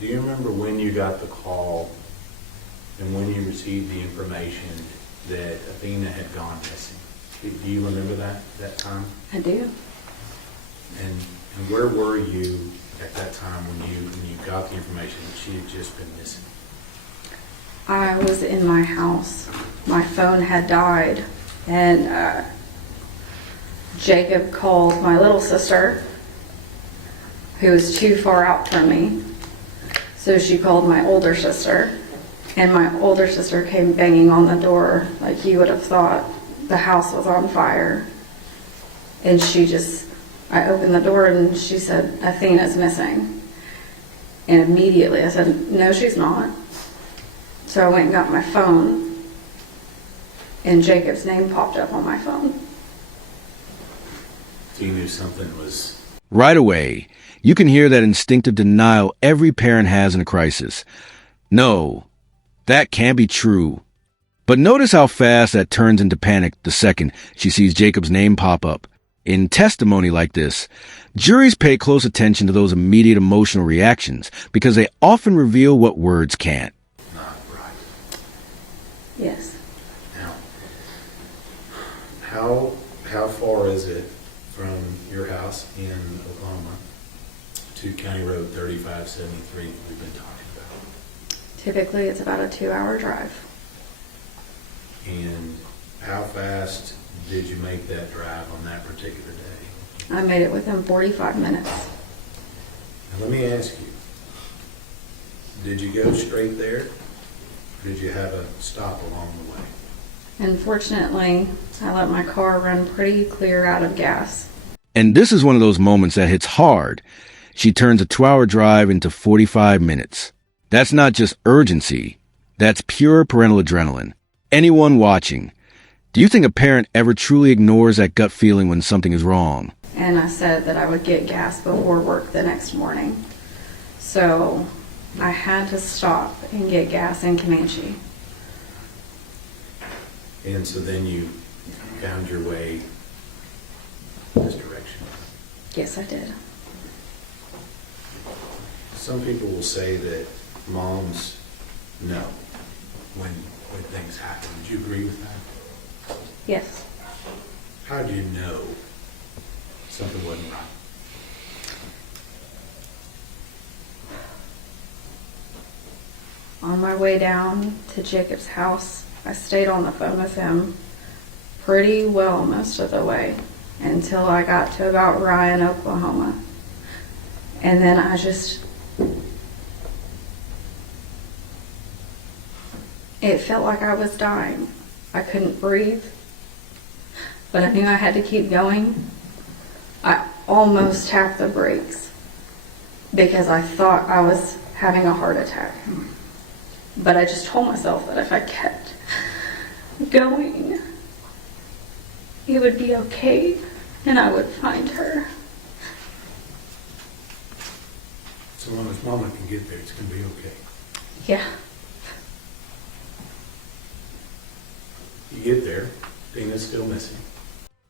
Do you remember when you got the call and when you received the information that Athena had gone missing? Do you remember that time? I do. And where were you at that time when you got the information that she had just been missing? I was in my house. My phone had died, and Jacob called my little sister, who was too far out from me. So she called my older sister, and my older sister came banging on the door like you would have thought the house was on fire. And I opened the door and she said, "Athena's missing." And immediately I said, "No, she's not." So I went and got my phone, and Jacob's name popped up on my phone. So you knew something was... Right away, you can hear that instinctive denial every parent has in a crisis. No, that can't be true. But notice how fast that turns into panic the second she sees Jacob's name pop up. In testimony like this, juries pay close attention to those immediate emotional reactions because they often reveal what words can't. Not right. Yes. Now, how far is it from your house in Oklahoma to County Road 3573 that we've been talking about? Typically it's about a 2-hour drive. And how fast did you make that drive on that particular day? I made it within 45 minutes. Now let me ask you, did you go straight there? Did you have a stop along the way? Unfortunately, I let my car run pretty clear out of gas. And this is one of those moments that hits hard. She turns a 2-hour drive into 45 minutes. That's not just urgency. That's pure parental adrenaline. Anyone watching, do you think a parent ever truly ignores that gut feeling when something is wrong? And I said that I would get gas before work the next morning. So I had to stop and get gas in Comanche. And so then you found your way this direction. Yes, I did. Some people will say that moms know when things happen. Would you agree with that? Yes. How do you know something wasn't right? On my way down to Jacob's house, I stayed on the phone with him pretty well most of the way until I got to about Ryan, Oklahoma. And then it felt like I was dying. I couldn't breathe, but I knew I had to keep going. I almost tapped the brakes because I thought I was having a heart attack. But I just told myself that if I kept going, it would be okay and I would find her. So long as Mama can get there, it's going to be okay. Yeah. You get there, Athena's still missing.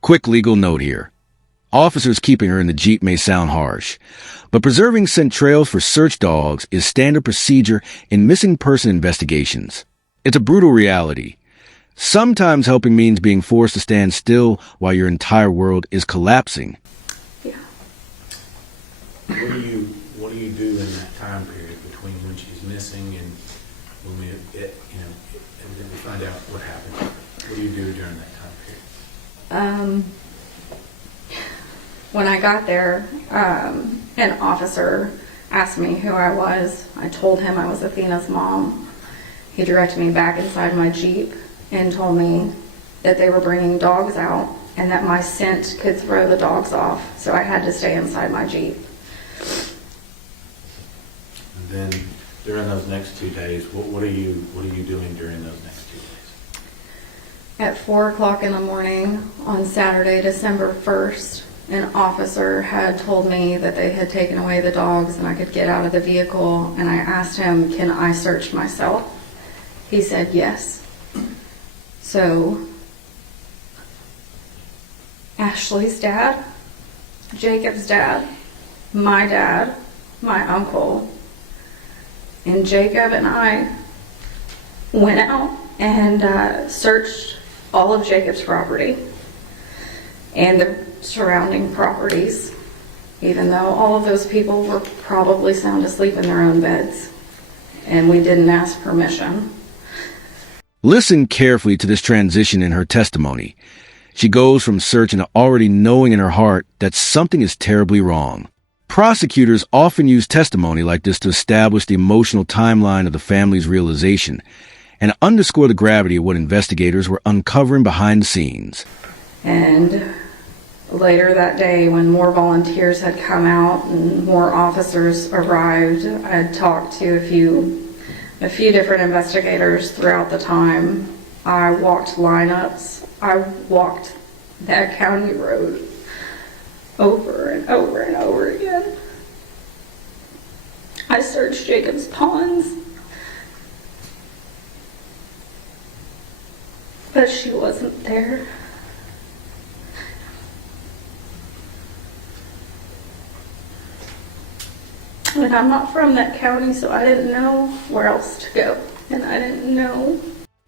Quick legal note here. Officers keeping her in the Jeep may sound harsh, but preserving scent trails for search dogs is standard procedure in missing person investigations. It's a brutal reality. Sometimes helping means being forced to stand still while your entire world is collapsing. Yeah. What do you do in that time period between when she's missing and when we and then we find out what happened? What do you do during that time period? When I got there, an officer asked me who I was. I told him I was Athena's mom. He directed me back inside my Jeep and told me that they were bringing dogs out and that my scent could throw the dogs off, so I had to stay inside my Jeep. And then during those next 2 days, what are you doing during those next 2 days? At 4 o'clock in the morning on Saturday, December 1st, an officer had told me that they had taken away the dogs and I could get out of the vehicle, and I asked him, can I search myself? He said yes. So Ashley's dad, Jacob's dad, my uncle, And Jacob and I went out and searched all of Jacob's property and the surrounding properties, even though all of those people were probably sound asleep in their own beds, and we didn't ask permission. Listen carefully to this transition in her testimony. She goes from searching to already knowing in her heart that something is terribly wrong. Prosecutors often use testimony like this to establish the emotional timeline of the family's realization and underscore the gravity of what investigators were uncovering behind the scenes. And later that day, when more volunteers had come out and more officers arrived, I had talked to a few different investigators throughout the time. I walked lineups. I walked that county road over and over and over again. I searched Jacob's ponds, but she wasn't there. And I'm not from that county, so I didn't know where else to go. And I didn't know.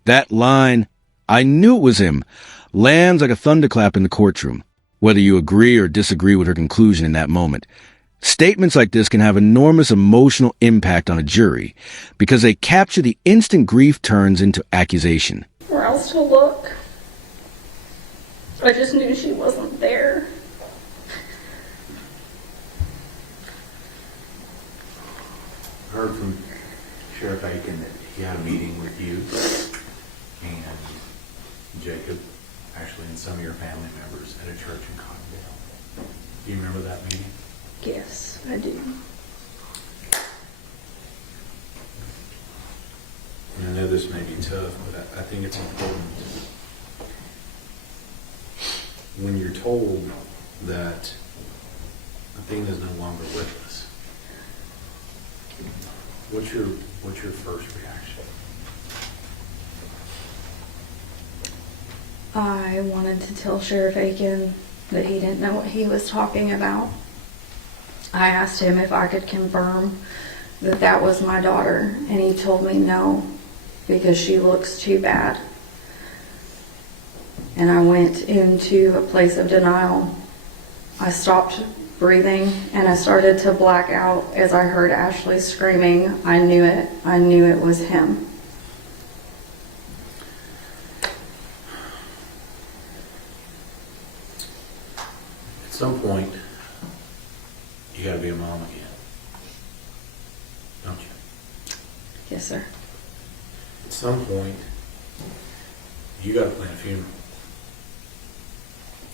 That line, "I knew it was him," lands like a thunderclap in the courtroom, whether you agree or disagree with her conclusion in that moment. Statements like this can have enormous emotional impact on a jury because they capture the instant grief turns into accusation. Where else to look? I just knew she wasn't there. I heard from Sheriff Aiken that he had a meeting with you and Jacob, actually, and some of your family members at a church in Cottondale. Do you remember that meeting? Yes, I do. And I know this may be tough, but I think it's important. When you're told that Athena is no longer with us, what's your first reaction? I wanted to tell Sheriff Aiken that he didn't know what he was talking about. I asked him if I could confirm that that was my daughter, and he told me no, because she looks too bad. And I went into a place of denial. I stopped breathing and I started to black out as I heard Ashley screaming, "I knew it. I knew it was him." At some point, you got to be a mom again, don't you? Yes, sir. At some point, you got to plan a funeral,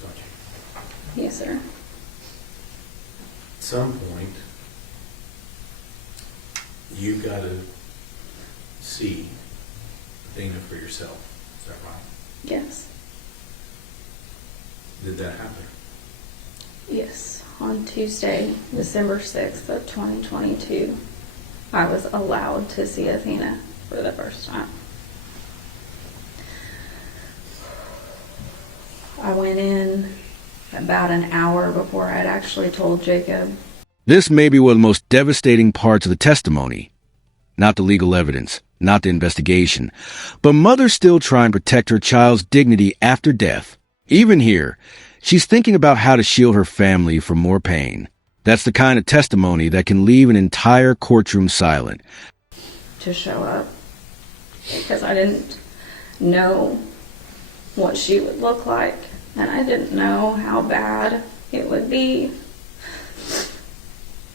don't you? Yes, sir. At some point, you got to see Athena for yourself. Is that right? Yes. Did that happen? Yes. On Tuesday, December 6th of 2022, I was allowed to see Athena for the first time. I went in about an hour before I'd actually told Jacob. This may be one of the most devastating parts of the testimony. Not the legal evidence, not the investigation, but mother still trying to protect her child's dignity after death. Even here, she's thinking about how to shield her family from more pain. That's the kind of testimony that can leave an entire courtroom silent. To show up because I didn't know what she would look like, and I didn't know how bad it would be,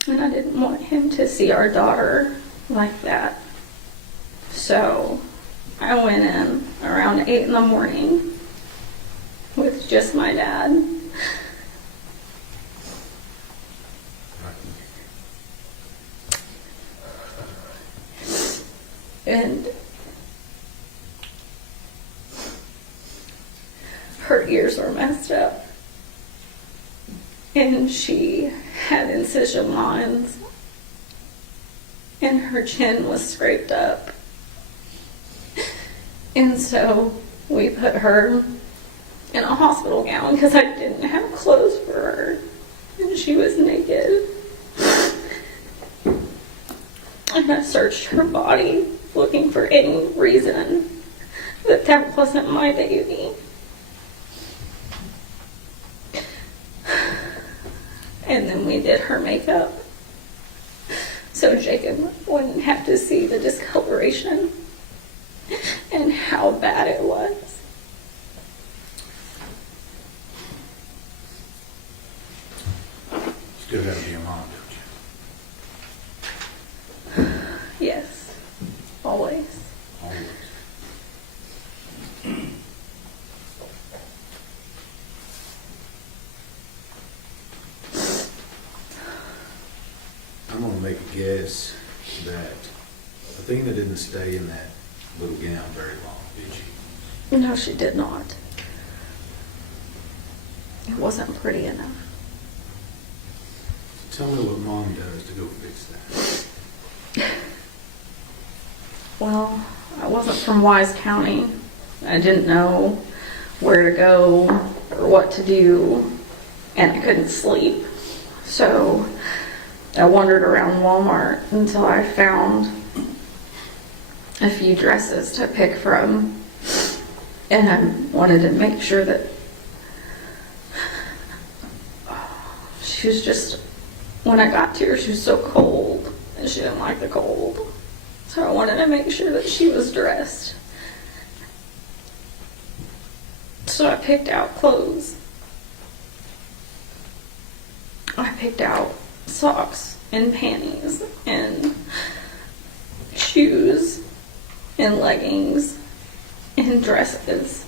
and I didn't want him to see our daughter like that. So I went in around 8 in the morning with just my dad. And her ears were messed up, and she had incision lines, and her chin was scraped up. And so we put her in a hospital gown because I didn't have clothes for her, and she was naked. And I searched her body looking for any reason that that wasn't my baby. And then we did her makeup so Jacob wouldn't have to see the discoloration and how bad it was. Still gotta be a mom, don't you? Yes, always. Always. I'm gonna make a guess that Athena didn't stay in that little gown very long, did she? No, she did not. It wasn't pretty enough. Tell me what mom does to go fix that. Well, I wasn't from Wise County. I didn't know where to go or what to do, and I couldn't sleep. So I wandered around Walmart until I found a few dresses to pick from, and I wanted to make sure that she was just, when I got to her, she was so cold, and she didn't like the cold. So I wanted to make sure that she was dressed. So I picked out clothes. I picked out socks and panties and shoes and leggings and dresses.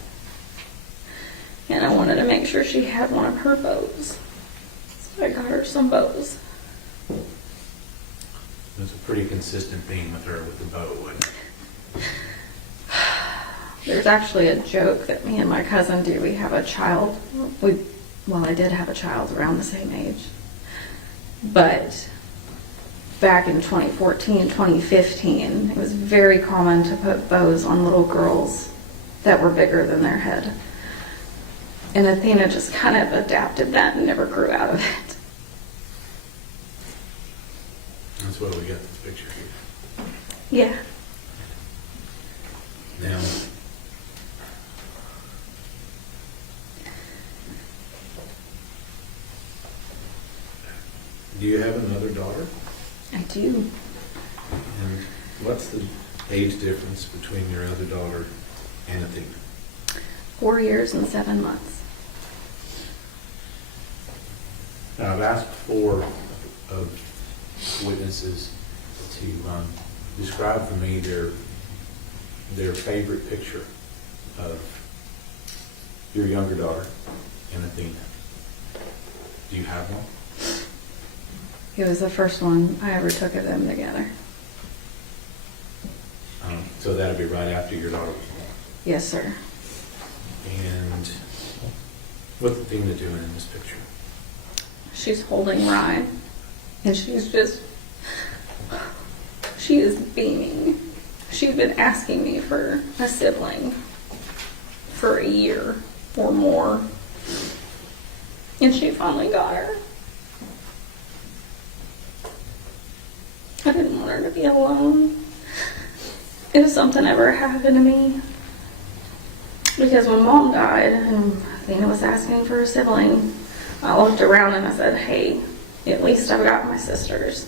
And I wanted to make sure she had one of her bows. So I got her some bows. There's a pretty consistent theme with her with the bow, wasn't it? There's actually a joke that me and my cousin do. We have a child. I did have a child around the same age. But back in 2014, 2015, it was very common to put bows on little girls that were bigger than their head. And Athena just kind of adapted that and never grew out of it. That's why we got this picture here. Yeah. Now, do you have another daughter? I do. And what's the age difference between your other daughter and Athena? 4 years and 7 months. Now, I've asked 4 of witnesses to describe for me their favorite picture of your younger daughter and Athena. Do you have one? It was the first one I ever took of them together. So that'd be right after your daughter was born. Yes, sir. And what's Athena doing in this picture? She's holding Rye, and she is beaming. She'd been asking me for a sibling for a year or more, and she finally got her. I didn't want her to be alone if something ever happened to me. Because when Mom died and Athena was asking for a sibling, I looked around and I said, hey, at least I've got my sisters.